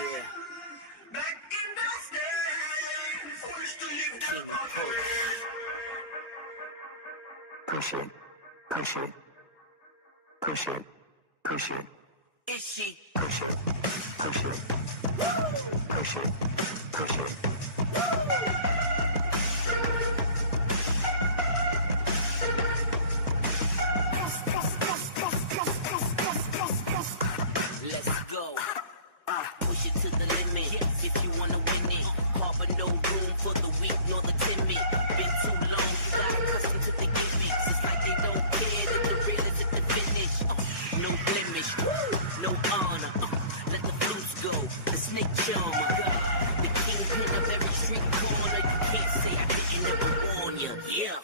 Yeah. Back in those days, I used to live the push it, push it, push it, push it. Is she? Push it, push it, push it, push it. Let's go. Push it to the limit if you wanna win it. Harbor no room for the weak nor the timid. Been too long, you got accustomed to the gimmicks. It's like they don't care that the real is at the finish. No blemish, no honor. Let the flutes go, the snake charmer. The kingpin of every street corner. You can't say I didn't ever warn ya. Yeah.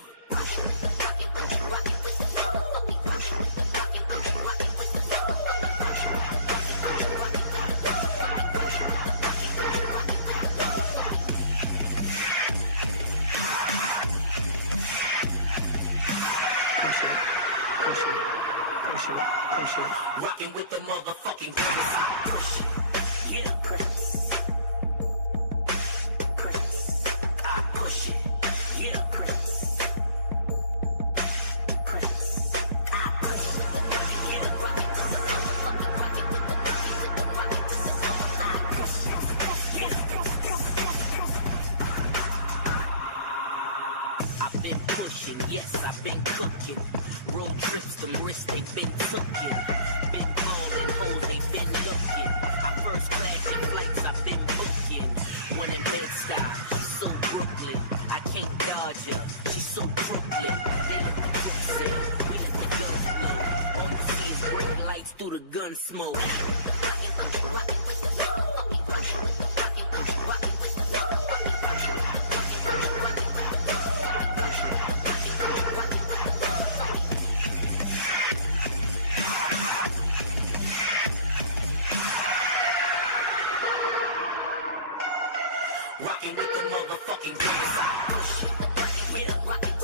Rockin' with the motherfucking Prince. Push it. Yeah, Prince. Prince. I push it. Yeah, Prince. Prince. I push it. Yeah, I've been pushing, yes, I've been cooking. Road trips, them wrists, they been tookin'. Been ballin', hoes, they been looking. First class in flights, I've been booking. When it been style, she's so Brooklyn. I can't dodge her, she's so Brooklyn. They let the crooks in, we let the guns blow. All you see is bright lights through the gun smoke. Rockin' with the motherfucking Prince. Push it. Yeah, rockin'.